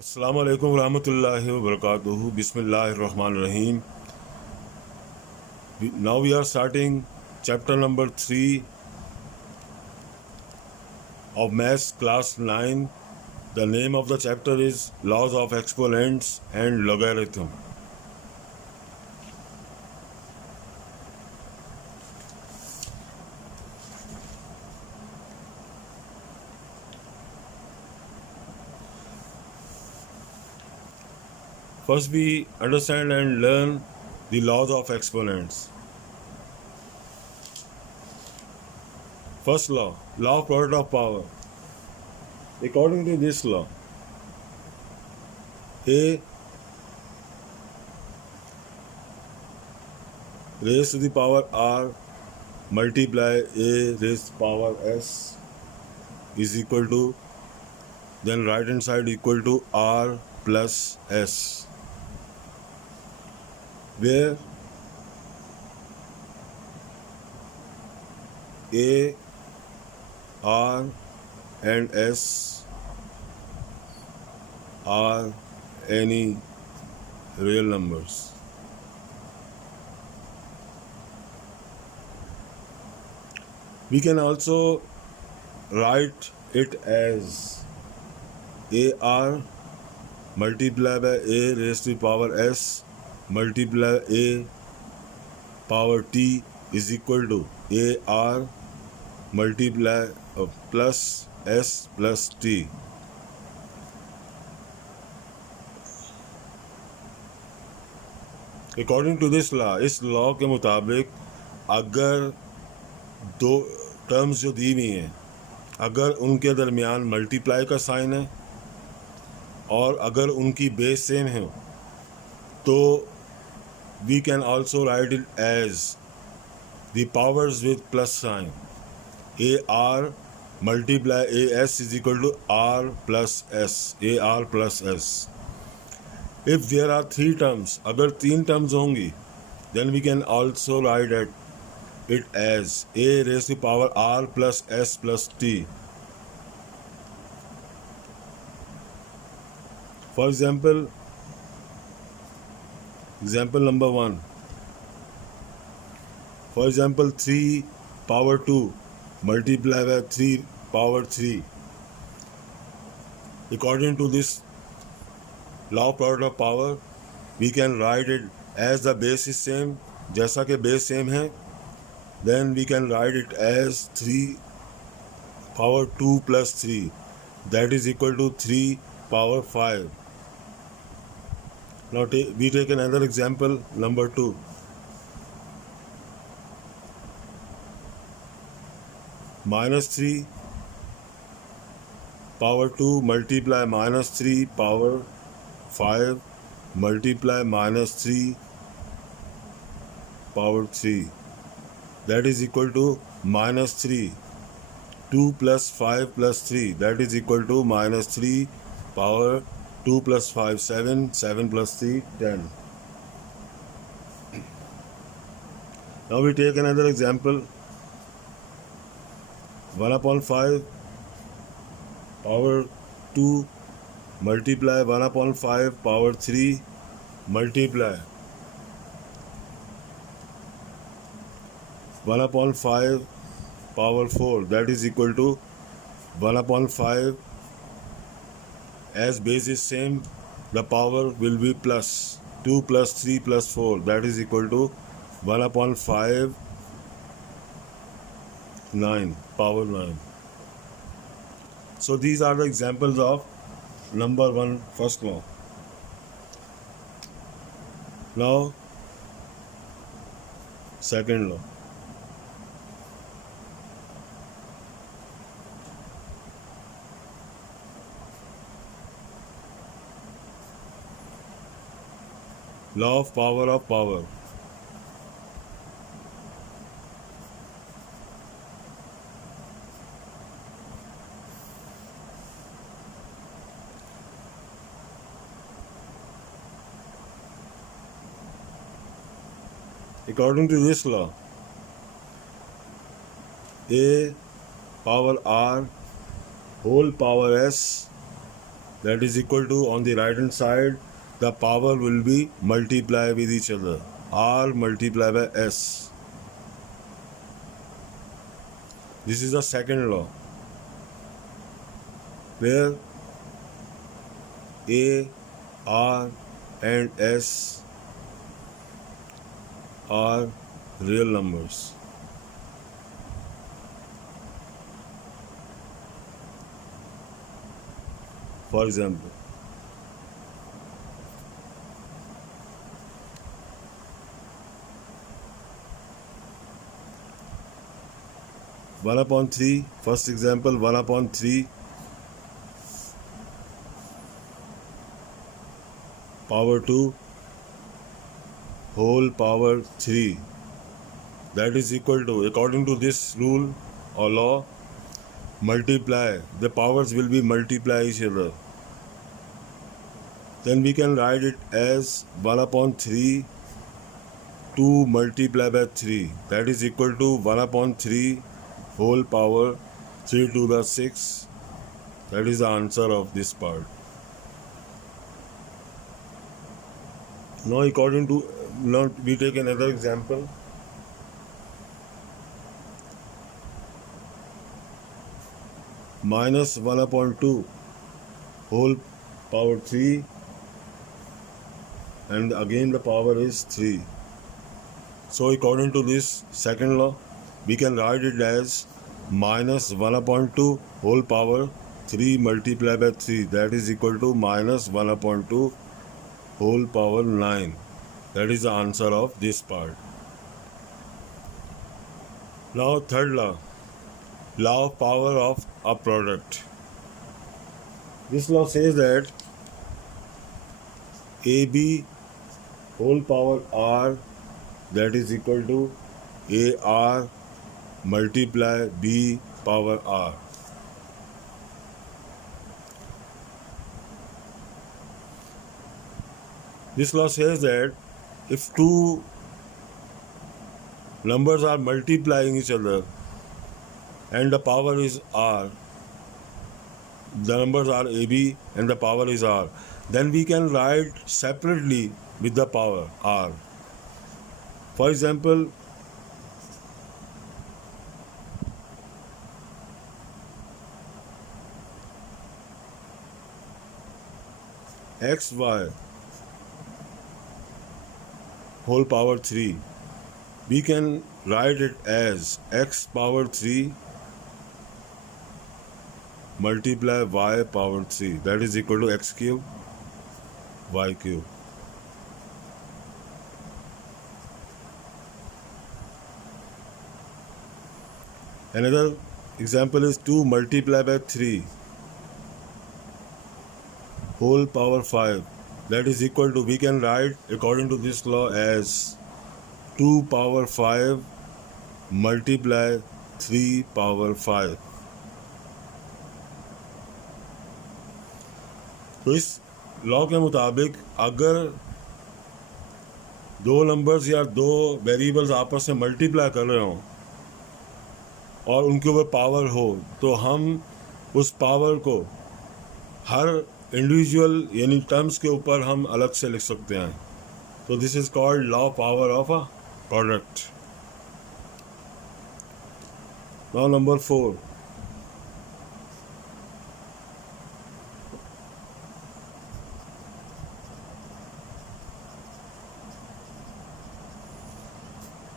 Assalamu alaikum warahmatullahi wabarakatuh. Bismillahirrahmanirrahim. Now we are starting chapter number 3 of Maths class 9. The name of the chapter is Laws of Exponents and Logarithm. First we understand and learn the laws of exponents. First law of product of power. According to this law, A raised to the power R multiply A raised to the power S is equal to, then right hand side equal to R plus S, where A, R and S are any real numbers. We can also write it as AR multiplied by A raised to the power S multiply A power T is equal to AR multiply plus S plus T. According to this law, इस law के मुताबिक अगर दो terms जो दी हुई हैं, अगर उनके दरमियान मल्टीप्लाई का साइन है और अगर उनकी बेस सेम है, तो we can also write it as the powers with plus sign. AR multiply AS is equal to R plus S. AR plus S. If there are three terms, अगर तीन terms होंगी, then we can also write it as A raised to the power R plus S plus T. For example number 1. For example, 3 power 2 multiply by 3 power 3. According to this law of product of power, we can write it as the base is same. जैसा कि base same है, then we can write it as 3 power 2 plus 3. That is equal to 3 power 5. Now we take another example, number 2. Minus 3 power 2 multiply minus 3 power 5 multiply minus 3 power 3. That is equal to minus 3. 2 plus 5 plus 3. That is equal to minus 3 power 2 plus 5, 7. 7 plus 3, 10. Now we take another example. 1 upon 5 power 2 multiply 1 upon 5 power 3 multiply 1 upon 5 power 4. That is equal to 1 upon 5. As base is same, the power will be plus 2 plus 3 plus 4. That is equal to 1 upon 5 9 power 9. So these are the examples of number 1 first law. Now second law. Law of power of power. According to this law, A power R whole power S that is equal to, on the right hand side, the power will be multiply with each other, R multiplied by S. This is the second law, where A, R and S are real numbers. For example, one upon three. First example, 1/3 power 2 whole power 3. That is equal to, according to this rule or law, multiply. The powers will be multiply each other. Then we can write it as 1/3 2 multiplied by 3. That is equal to 1/3 whole power 3 to the 6. That is the answer of this part. Now we take another example. Minus 1/2 whole power 3, and again the power is 3. So according to this second law, we can write it as minus 1/2 whole power 3 multiplied by 3. That is equal to minus 1/2 whole power 9. That is the answer of this part. Now third law, law of power of a product. This law says that AB whole power R, that is equal to AR multiply B power R. This law says that if two numbers are multiplying each other and the power is R, the numbers are AB and the power is R, then we can write separately with the power R. For example, XY whole power 3, we can write it as X power 3 multiply Y power 3. That is equal to X cube Y cube. Another example is 2 multiply by 3 whole power 5. That is equal to, we can write according to this law as 2 power 5 multiply 3 power 5. तो इस law के मुताबिक अगर दो numbers या दो variables आपस में मल्टीप्लाई कर रहे हों और उनके ऊपर पावर हो, तो हम उस पावर को हर इंडिविजुअल यानी टर्म्स के ऊपर हम अलग से लिख सकते हैं. तो this is called law power of a product. Now number 4.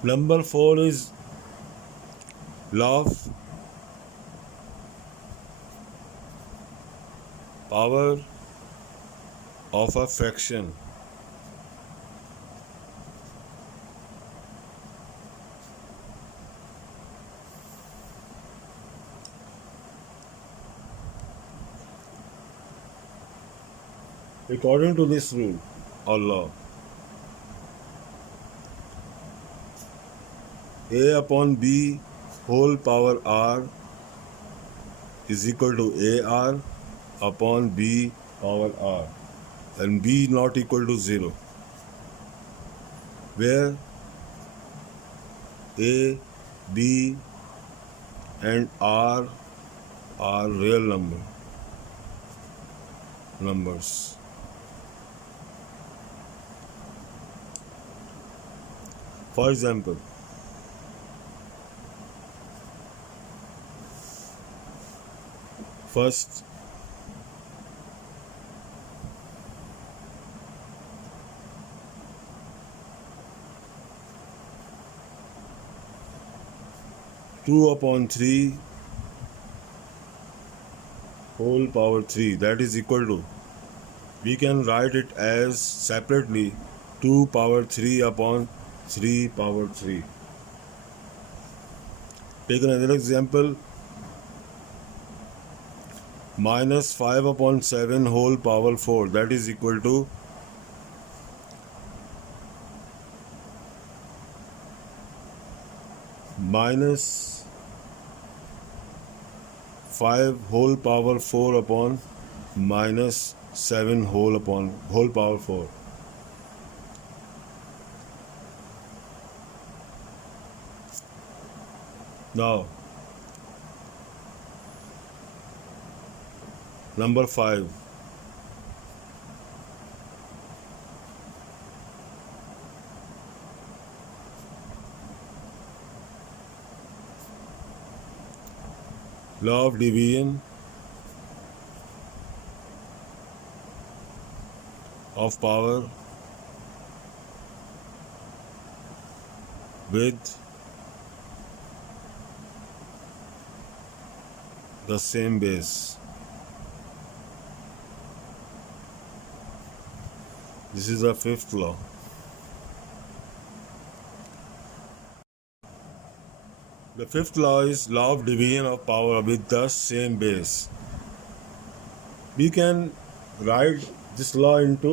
Number 4 is law of power of a fraction. According to this rule or law, A upon B whole power R is equal to AR upon B power R, and B not equal to 0, where A, B and R are real number. numbers. For example, first 2/3 whole power 3, that is equal to, we can write it as separately 2 power 3/3 power 3. Take another example, minus 5/7 whole power 4, that is equal to minus 5 whole power 4 upon minus 7 whole power 4. Now, number 5. Law of division of power with the same base. This is the fifth law. The fifth law is law of division of power with the same base. We can write this law into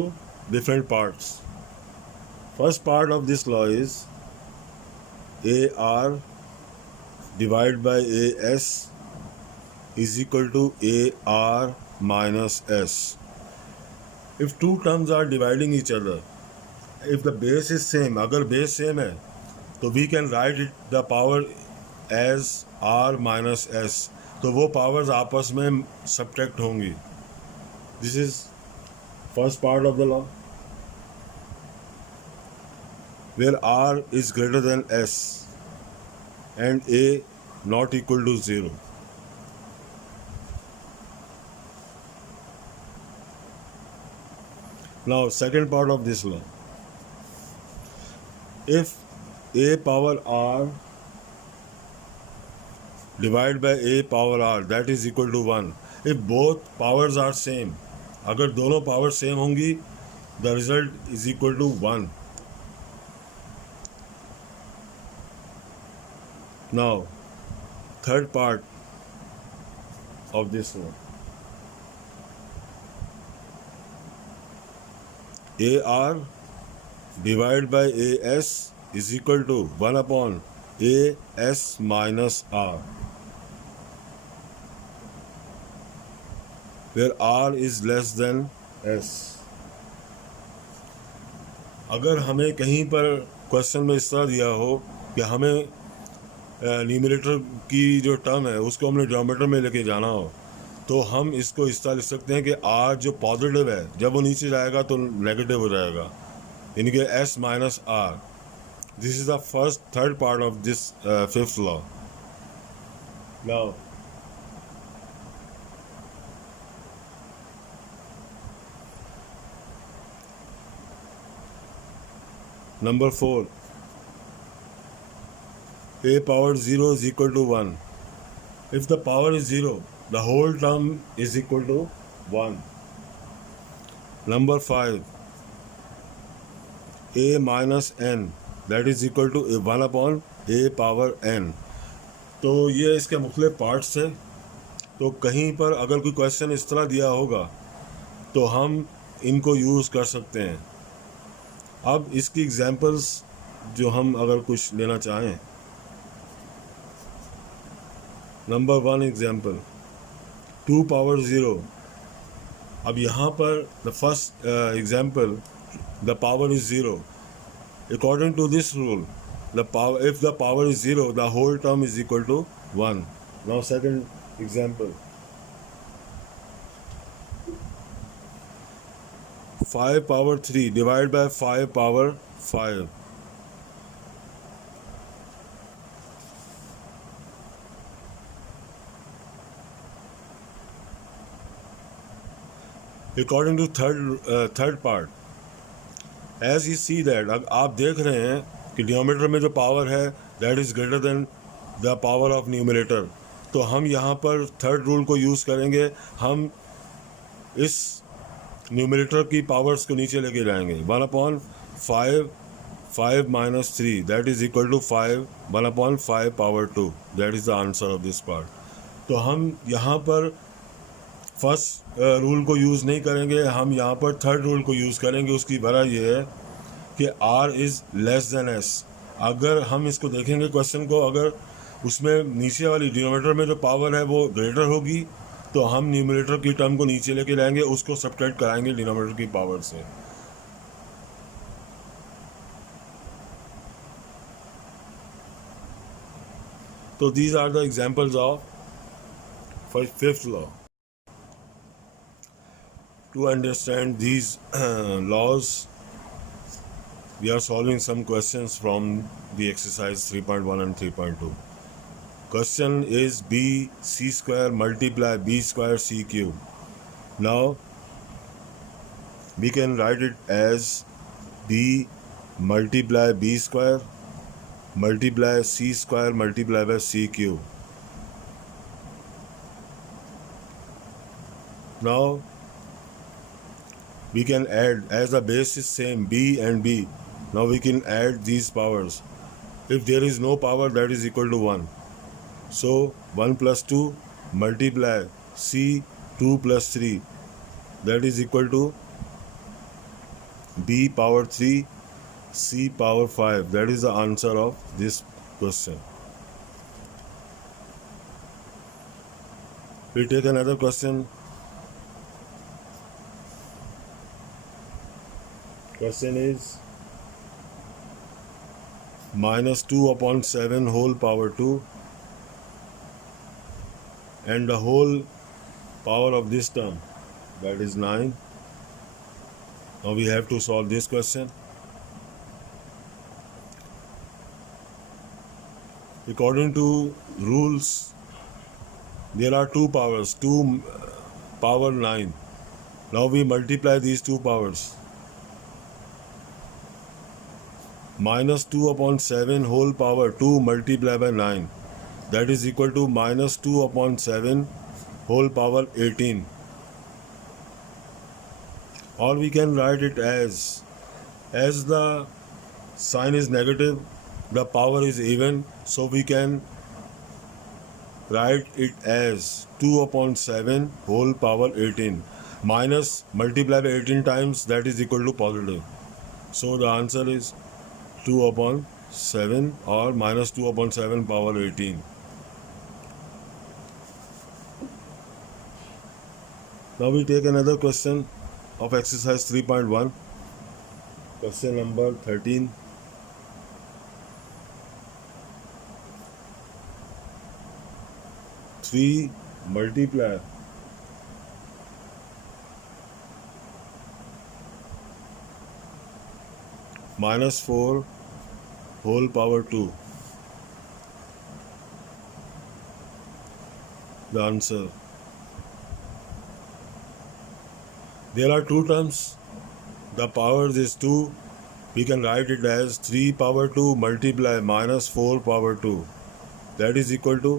different parts. First part of this law is AR divided by AS is equal to AR minus S. If two terms are dividing each other, if the base is same, अगर base same है, तो we can write it the power as R minus S. तो वो powers आपस में subtract होंगी. This is first part of the law, where R is greater than S and A not equal to 0. Now, second part of this law, if A power R divided by A power R, that is equal to 1. If both powers are same, अगर दोनों powers same होंगी, the result is equal to 1. Now, third part of this law, AR divided by AS is equal to 1 upon AS minus R, where R is less than S. अगर हमें कहीं पर question में इस तरह दिया हो कि हमें न्यूमरेटर की जो टर्म है उसको हमने डिनोमिनेटर में लेके जाना हो, तो हम इसको इस तरह लिख सकते हैं कि R जो पॉजिटिव है जब वो नीचे जाएगा तो नेगेटिव हो जाएगा, यानी कि S minus R. This is the first third part of this fifth law. Now number 4, A power 0 is equal to 1. If the power is 0, the whole term is equal to 1. Number 5, A minus n, that is equal to 1 upon A power n. तो ये इसके मुख्तलिफ parts हैं. तो कहीं पर अगर कोई क्वेश्चन इस तरह दिया होगा तो हम इनको यूज़ कर सकते हैं. अब इसकी एग्जांपल्स जो हम अगर कुछ लेना चाहें, नंबर 1 एग्जांपल 2 पावर 0. अब यहाँ पर the first example the power is 0. According to this rule, the power, if the power is 0, the whole term is equal to 1. Now second example 5 power 3 divided by 5 power 5. According to third part, as you see that, अब आप देख रहे हैं कि denominator में जो power है that is greater than the power of numerator, तो हम यहाँ पर थर्ड रूल को यूज़ करेंगे। हम इस न्यूमरेटर की पावर्स को नीचे लेके जाएंगे। 1/5 5 minus 3 that is equal to 5 1/5 power 2, that is the answer of this part. तो हम यहाँ पर फर्स्ट रूल को यूज़ नहीं करेंगे, हम यहाँ पर थर्ड रूल को यूज़ करेंगे। उसकी वजह ये है कि R is less than S। अगर हम इसको देखेंगे क्वेश्चन को, अगर उसमें नीचे वाली डिनोमिनेटर में जो पावर है वो ग्रेटर होगी तो हम न्यूमरेटर की टर्म को नीचे लेके जाएंगे, उसको सब्ट्रैक्ट कराएंगे डिनोमिनेटर की पावर से। तो these are the examples of fifth law. To understand these laws, we are solving some questions from the exercise 3.1 and 3.2. Question is b c square multiply b square c cube. Now we can write it as b multiply b square multiply c square multiply by c cube. Now we can add, as the base is same b and b, now we can add these powers. If there is no power, that is equal to 1. So 1 plus 2 multiply c 2 plus 3, that is equal to b power 3 c power 5. That is the answer of this question. We take another question. Question is -2/7 whole power 2 and the whole power of this term, that is 9. Now we have to solve this question. According to rules, there are two powers, 2 power 9. Now we multiply these two powers. -2/7 whole power 2 multiplied by 9, that is equal to -2/7 whole power 18. Or we can write it as the sign is negative, the power is even, so we can write it as 2/7 whole power 18 minus multiply by 18 times, that is equal to positive. So the answer is 2/7 or -2/7 power 18. Now we take another question of exercise 3.1. Question number 13. Three multiply -4 whole power 2. The answer. There are two terms. The powers is 2. We can write it as 3 power 2 multiply -4 power 2. That is equal to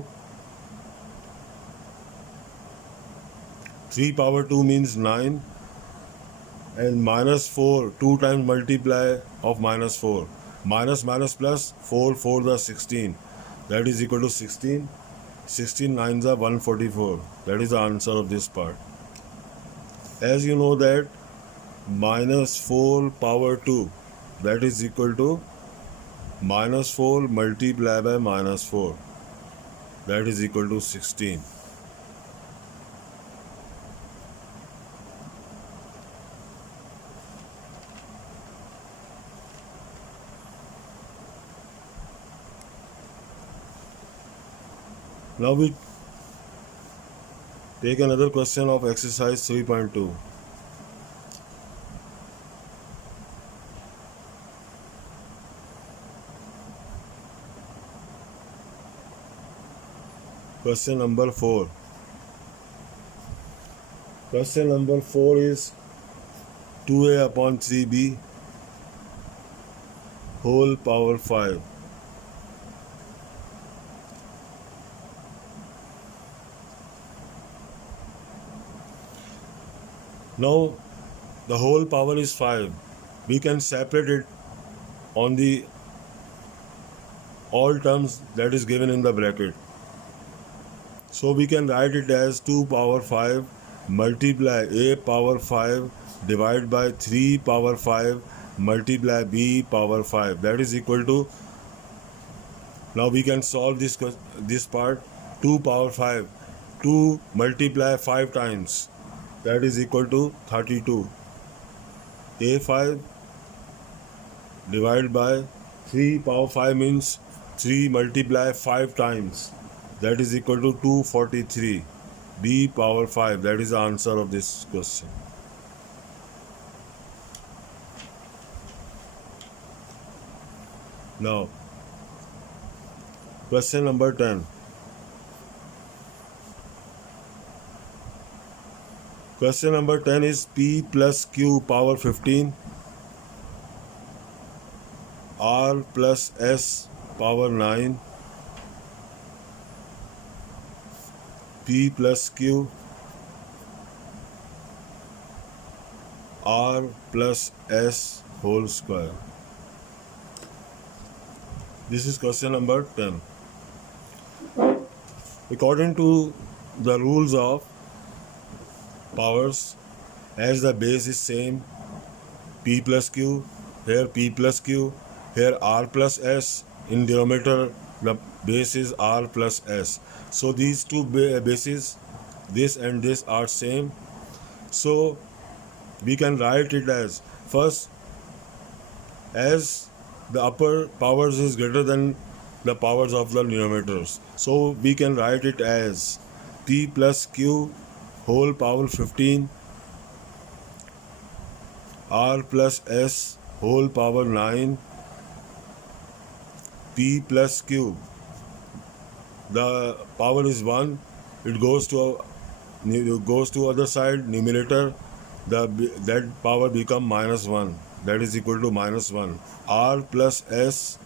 3 power 2 means 9. And -4, 2 times multiply of -4. Minus plus 4 4 the 16. That is equal to 16. 16 9s are 144. That is the answer of this part. As you know that -4 power 2, that is equal to -4 multiplied by -4. That is equal to 16. Now we take another question of exercise 3.2. Question number 4. Question number 4 is 2a upon 3b whole power 5. Now the whole power is 5. We can separate it on the all terms that is given in the bracket. So we can write it as 2 power 5 multiply a power 5 divided by 3 power 5 multiply b power 5. That is equal to, now we can solve this part. 2 power 5, 2 multiply 5 times, that is equal to 32. A5 divided by 3 power 5 means 3 multiply 5 times, that is equal to 243. B power 5, that is the answer of this question. Now, question number 10. Question number 10 is P plus Q power 15 R plus S power 9 P plus Q R plus S whole square. This is question number 10. According to the rules of powers, as the base is same, P plus Q, here P plus Q, here R plus S, in denominator the base is R plus S. So these two bases, this and this, are same. So we can write it as, first, as the upper powers is greater than the powers of the denominators, so we can write it as P plus Q whole power 15 R plus S whole power 9 P plus Q, the power is 1, it goes to other side, numerator, that power become minus 1, that is equal to minus 1. R plus S,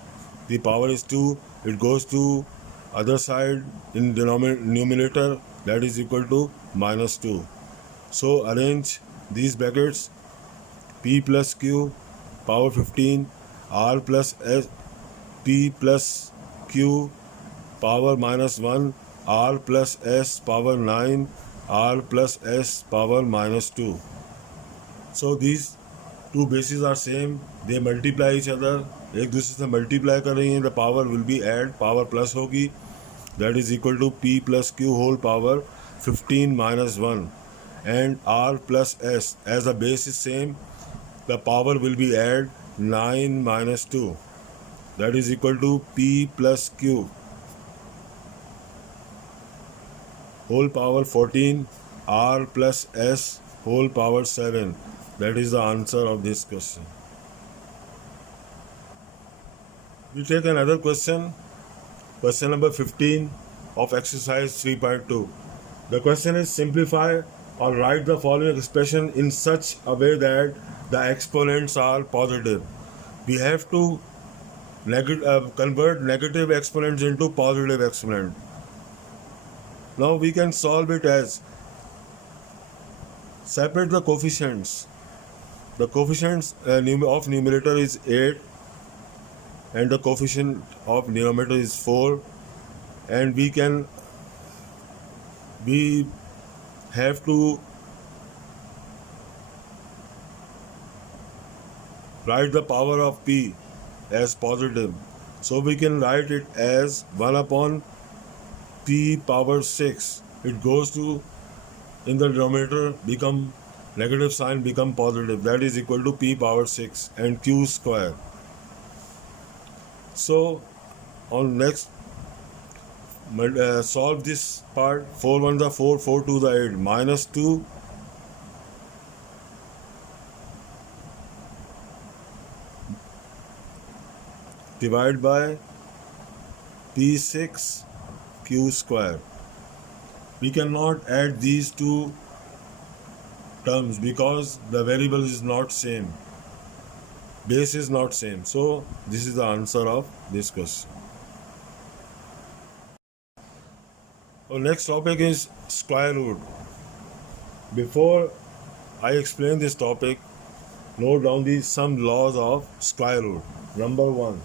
the power is 2, it goes to other side in numerator, that is equal to minus 2. So arrange these brackets. P plus Q power 15 R plus S, P plus Q power minus 1 R plus S power 9 R plus S power minus 2. So these two bases are same, they multiply each other, एक दूसरे से multiply कर रही हैं, the power will be add, power plus होगी, that is equal to P plus Q whole power 15 minus 1, and R plus S, as the base is same, the power will be add 9 minus 2, that is equal to P plus Q whole power 14 R plus S whole power 7. That is the answer of this question. We take another question, question number 15 of exercise 3.2. The question is, simplify or write the following expression in such a way that the exponents are positive. We have to convert negative exponents into positive exponent. Now we can solve it as, separate the coefficients. The coefficients of numerator is 8 and the coefficient of denominator is 4, and we have to write the power of P as positive. So we can write it as 1 upon P power 6. It goes to, in the denominator, become negative sign, become positive, that is equal to P power 6 and Q square. So on next, solve this part. 4 1 the 4, 4 2 the 8, minus 2 divided by P6 Q square. we cannot add these two terms because the variable is not same, base is not same. So this is the answer of this question. Our next topic is square root. Before I explain this topic, note down some laws of square root. Number 1,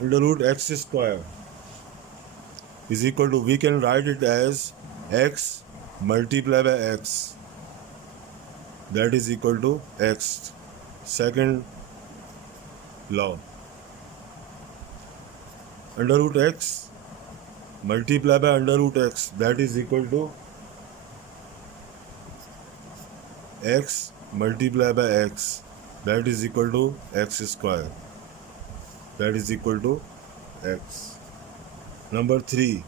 under root x square is equal to, we can write it as x multiplied by x, that is equal to x. Second law, under root x multiplied by under root x, that is equal to x multiplied by x, that is equal to x square, that is equal to x. Number 3,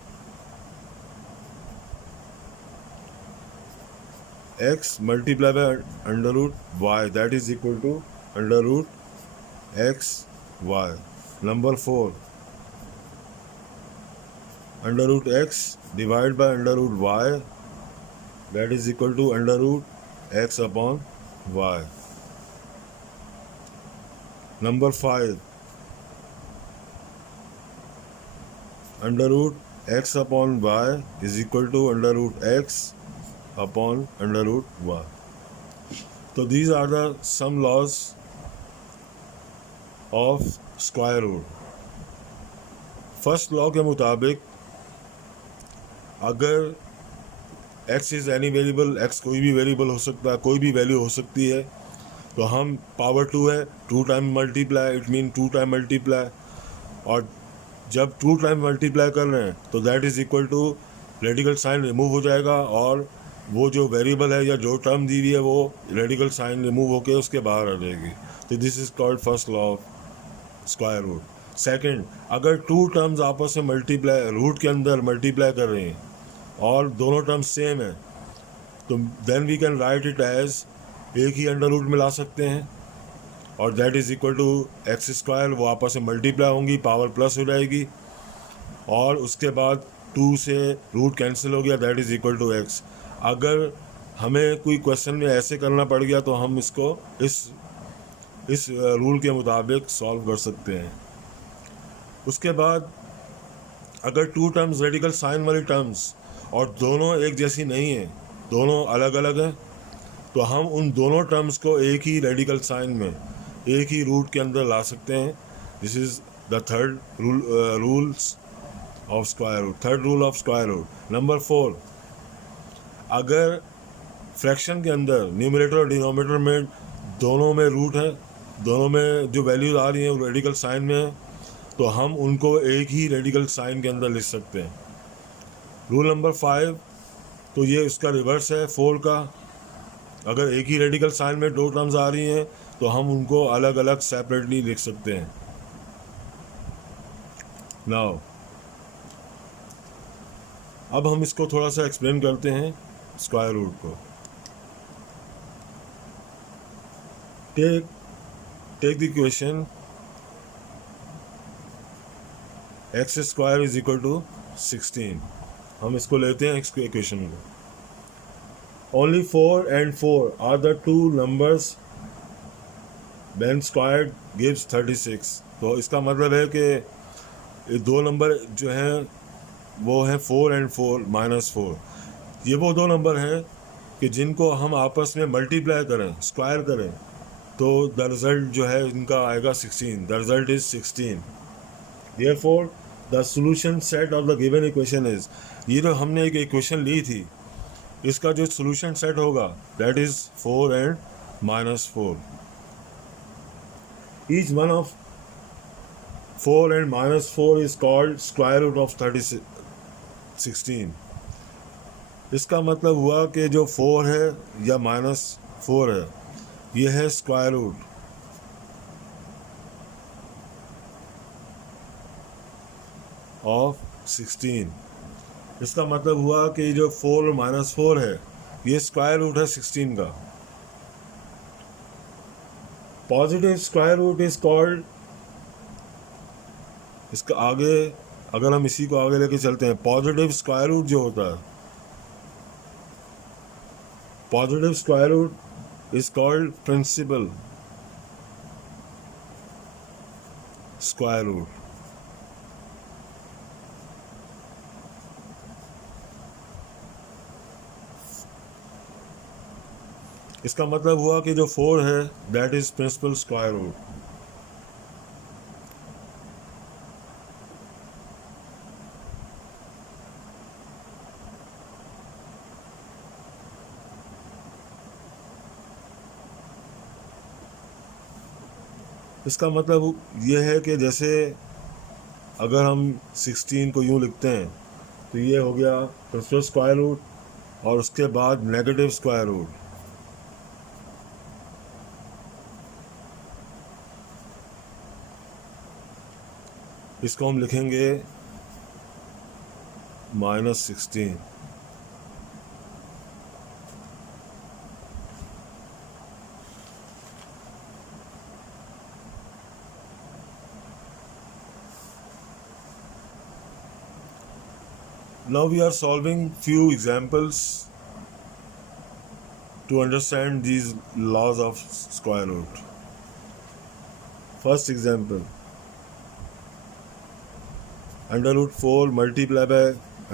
x multiplied by under root y, that is equal to under root x y. Number 4, under root x divided by under root y, that is equal to under root x upon y. Number 5, under root x upon y is equal to under root x upon under root y. So these are the some laws of square root. First law के मुताबिक अगर x is any variable, x कोई भी variable हो सकता है, कोई भी वैल्यू हो सकती है, तो हम पावर 2 है, 2 time multiply, it mean 2 time multiply, और जब 2 टाइम मल्टीप्लाई कर रहे हैं तो that is equal to radical sign remove हो जाएगा, और वो जो वेरिएबल है या जो टर्म दी हुई है वो रेडिकल साइन रिमूव होकर उसके बाहर आ जाएगी. तो this is called first law of square root. Second, अगर 2 टर्म्स आपस में मल्टीप्लाई रूट के अंदर मल्टीप्लाई कर रहे हैं और दोनों टर्म्स सेम है, तो then we can write it as, एक ही अंडर रूट में ला सकते हैं, और that is equal to x square. वो आपस में मल्टीप्लाई होंगी, पावर प्लस हो जाएगी, और उसके बाद 2 से रूट कैंसिल हो गया, that is equal to x. अगर हमें कोई क्वेश्चन में ऐसे करना पड़ गया तो हम इसको इस रूल के मुताबिक सॉल्व कर सकते हैं. उसके बाद अगर 2 टर्म्स रेडिकल साइन वाली टर्म्स और दोनों एक जैसी नहीं है, दोनों अलग अलग हैं, तो हम उन दोनों टर्म्स को एक ही रेडिकल साइन में एक ही रूट के अंदर ला सकते हैं. This is the third rules of square root, third rule of square root. Number 4, अगर फ्रैक्शन के अंदर न्यूमरेटर और डिनोमिनेटर में दोनों में रूट है, दोनों में जो वैल्यूज आ रही हैं वो रेडिकल साइन में है, तो हम उनको एक ही रेडिकल साइन के अंदर लिख सकते हैं. रूल नंबर 5, तो ये इसका रिवर्स है 4 का. अगर एक ही रेडिकल साइन में 2 टर्म्स आ रही हैं तो हम उनको अलग अलग सेपरेटली लिख सकते हैं. नाउ अब हम इसको थोड़ा सा एक्सप्लेन करते हैं स्क्वायर रूट को. Take the equation x square is equal to 16. हम इसको लेते हैं इक्वेशन को. Only 4 and 4 are the 2 numbers when squared gives 36. तो इसका मतलब है कि ये 2 नंबर जो हैं वो हैं 4 and 4 -4. ये वो 2 नंबर हैं कि जिनको हम आपस में मल्टीप्लाई करें, स्क्वायर करें, तो द रिज़ल्ट जो है इनका आएगा 16. The result is 16. Therefore the solution set of the given equation is, ये जो हमने एक इक्वेशन ली थी, इसका जो सॉल्यूशन सेट होगा that is 4 and -4. Each one of 4 and -4 is called square root of 16. इसका मतलब हुआ कि जो 4 है या -4 है, ये है स्क्वायर रूट ऑफ 16. इसका मतलब हुआ कि जो 4 और -4 है ये स्क्वायर रूट है 16 का. Positive square root is called इसका आगे अगर हम इसी को आगे लेके चलते हैं, पॉजिटिव स्क्वायर रूट जो होता है, positive square root is called principal square root. इसका मतलब हुआ कि जो 4 है that is principal square root. इसका मतलब ये है कि जैसे अगर हम 16 को यूँ लिखते हैं तो ये हो गया प्रिंसिपल स्क्वायर रूट और उसके बाद नेगेटिव स्क्वायर रूट। इसको हम लिखेंगे -16। Now we are solving few examples to understand these laws of square root. First example, under root 4 multiplied by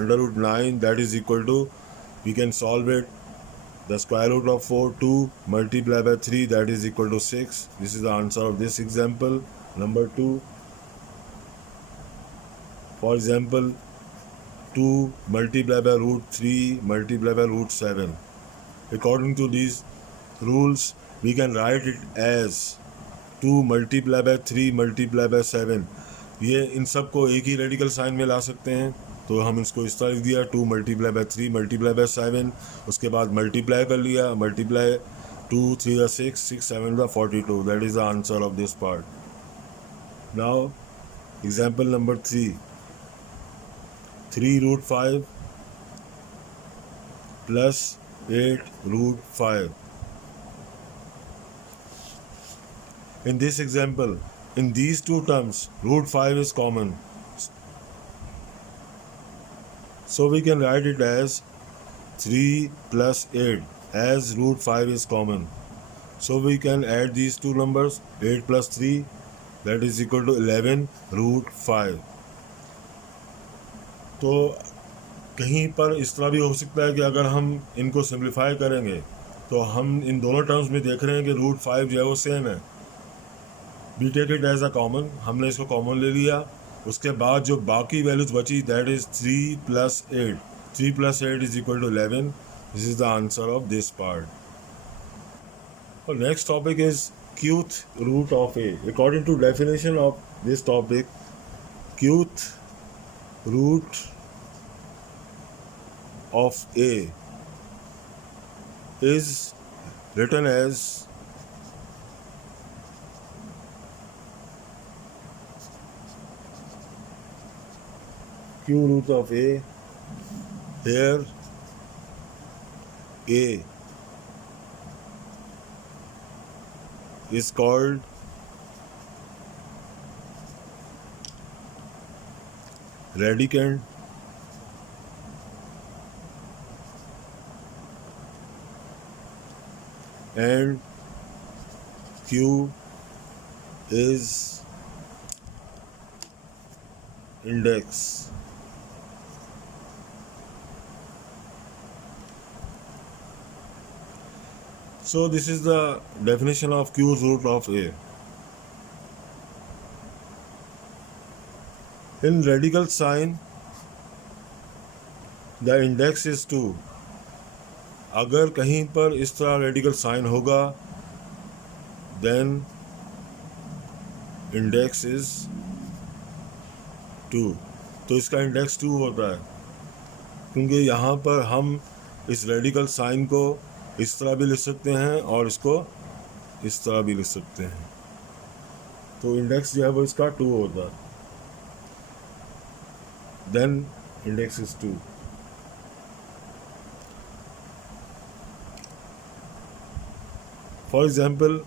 under root 9, that is equal to, we can solve it, the square root of 4, 2 multiplied by 3, that is equal to 6. This is the answer of this example. Number 2, for example, 2 multiplied by root 3 multiplied by root 7. According to these rules, we can write it as 2 multiplied by 3 multiplied by 7. ये इन सब को एक ही radical sign में ला सकते हैं, तो हम इसको इस तरह लिख दिया 2 multiplied by 3 multiplied by 7, उसके बाद मल्टीप्लाई कर लिया, multiply 2 3 6 6 7 42. That is the answer of this part. Now example number 3, 3 root 5 plus 8 root 5. In this example, in these two terms, root 5 is common. So we can write it as 3 plus 8, as root 5 is common. So we can add these two numbers, 8 plus 3, that is equal to 11 root 5. तो कहीं पर इस तरह भी हो सकता है कि अगर हम इनको सिंप्लीफाई करेंगे तो हम इन दोनों टर्म्स में देख रहे हैं कि रूट 5 जो है वो सेम है। We take it as a common, हमने इसको कॉमन ले लिया, उसके बाद जो बाकी वैल्यूज बची that is 3 plus 8. 3 plus 8 is equal to 11. This is the answer of this part. The next topic is qth root of a. According to definition of this topic, qth root of a is written as q root of a. Here a is called radicand and q is index. So this is the definition of q root of a. In radical sign, the index is 2. अगर कहीं पर इस तरह radical sign होगा then index is 2. तो इसका index 2 होता है क्योंकि यहाँ पर हम इस रेडिकल साइन को इस तरह भी लिख सकते हैं और इसको इस तरह भी लिख सकते हैं, तो इंडेक्स जो है वो इसका 2 होता है, then index is 2. For example,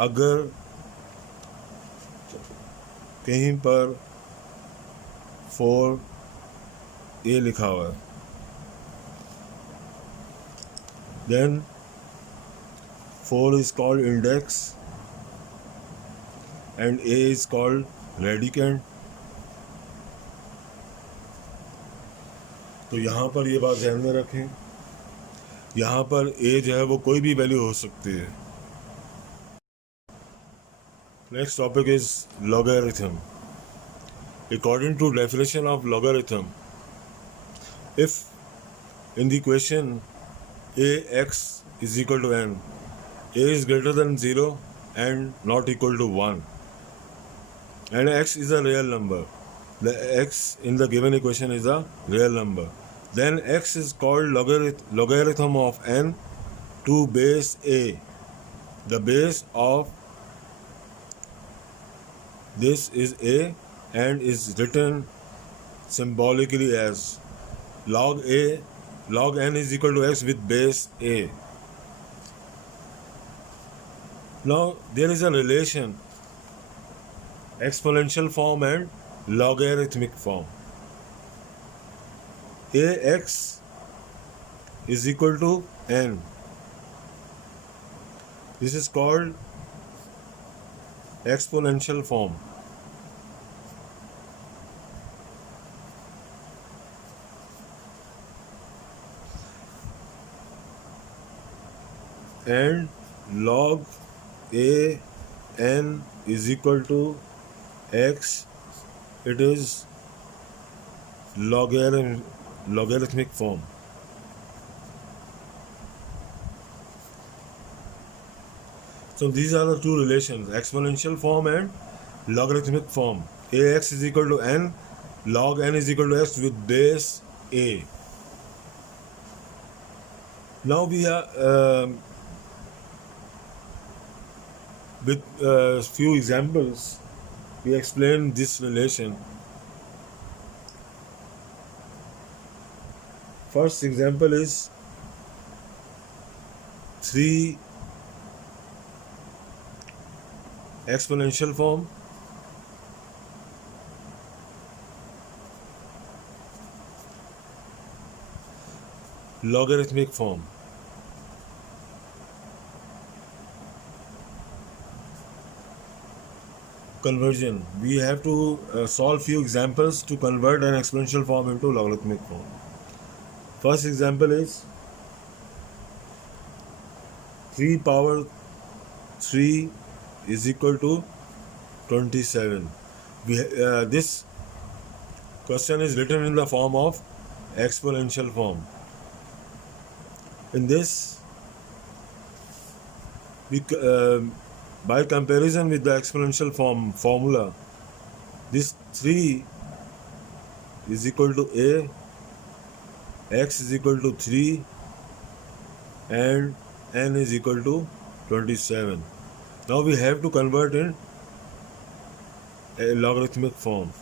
अगर कहीं पर 4a लिखा हुआ है. Then 4 is called index and a is called radicand. तो यहाँ पर ये बात ध्यान में रखें, यहाँ पर a जो है वो कोई भी वैल्यू हो सकती है. Next topic is logarithm. According to definition of logarithm, if in the equation ax is equal to n, a is greater than 0 and not equal to 1, and x is a real number, the x in the given equation is a real number, then x is called logarithm of n to base a. The base of this is a and is written symbolically as log n is equal to x with base a. Now there is a relation, exponential form and logarithmic form. Ax is equal to n. This is called exponential form. And log a n is equal to x, it is logarithmic form. So these are the two relations, exponential form and logarithmic form. Ax is equal to n, log n is equal to x with base a. Now we are with few examples we explain this relation. First example is 3 exponential form, logarithmic form. Conversion. We have to solve few examples to convert an exponential form into logarithmic form. First example is 3 power 3 is equal to 27. This question is written in the form of exponential form. In this, we by comparison with the exponential formula, this 3 is equal to a, x is equal to 3, and n is equal to 27. Now we have to convert in a logarithmic form.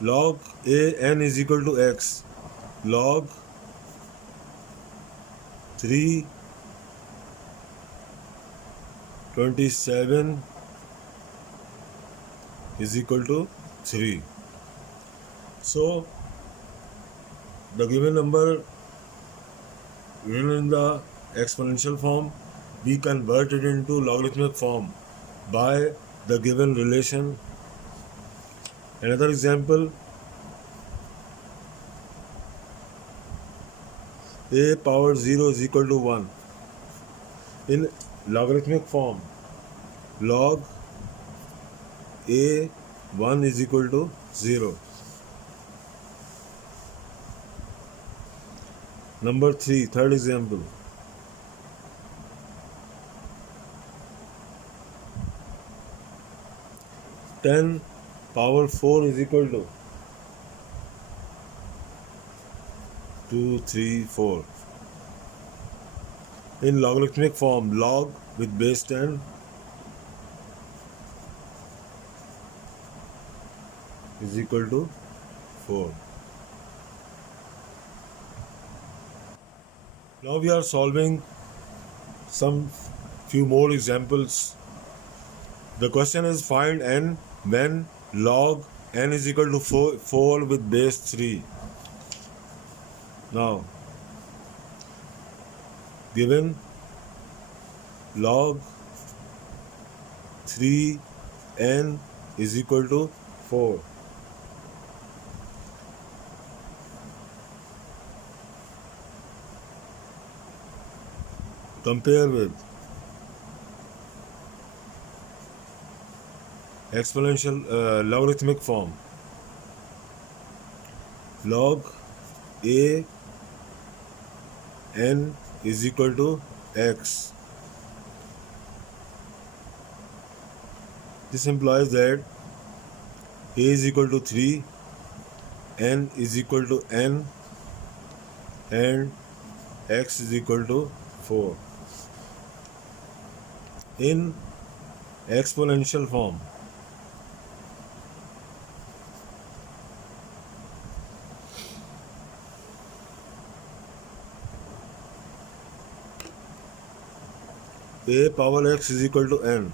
Log a n is equal to x, log 3 27 is equal to 3. So the given number written in the exponential form, we convert it into logarithmic form by the given relation. Another example, a power 0 is equal to 1. In logarithmic form, log a 1 is equal to 0. Number 3, third example. Ten power 4 is equal to 2, 3, 4. In logarithmic form, log with base 10 is equal to 4. Now we are solving some few more examples The question is find n when log n is equal to 4 with base 3. Now, given log 3n is equal to 4. Compare with exponential logarithmic form. Log a n is equal to x. This implies that a is equal to 3, n is equal to n, and x is equal to 4. In exponential form, a power x is equal to n.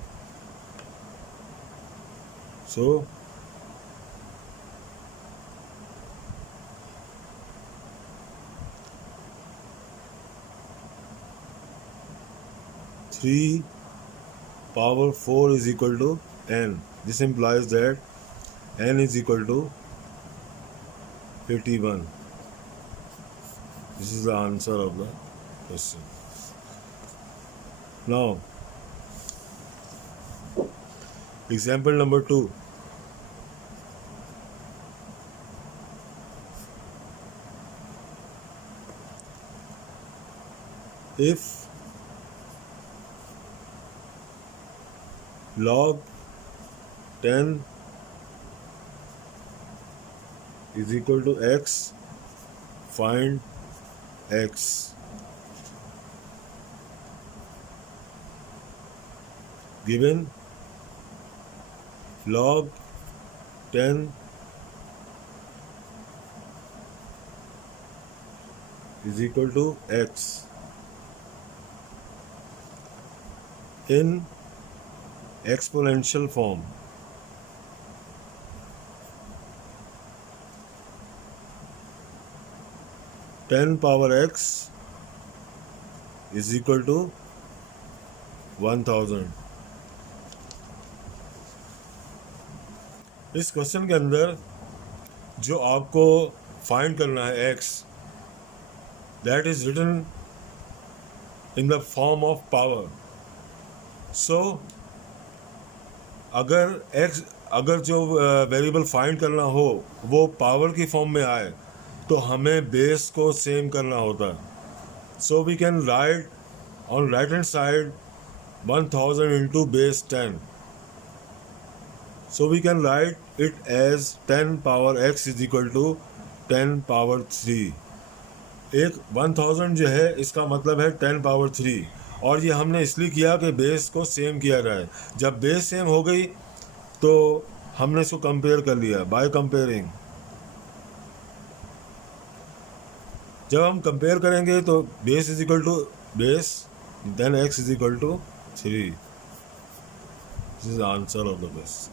So three power 4 is equal to n. This implies that n is equal to 81. This is the answer of the question. Now, example number 2. If log 10 is equal to x, find x. Given log 10 is equal to x. In exponential form, ten power x is equal to 1000. इस question के अंदर जो आपको find करना है x, that is written in the form of power. So अगर जो variable find करना हो वो पावर की फॉर्म में आए तो हमें बेस को सेम करना होता है. So we can write on right hand side 1000 into base 10. So we can write it as 10 power x is equal to 10 power 3. एक 1000 जो है इसका मतलब है 10 पावर 3, और ये हमने इसलिए किया कि बेस को सेम किया जाए. जब बेस सेम हो गई तो हमने इसको कंपेयर कर लिया बाय कंपेयरिंग. जब हम कंपेयर करेंगे तो base is equal to base, then x is equal to 3. This is the answer of the base.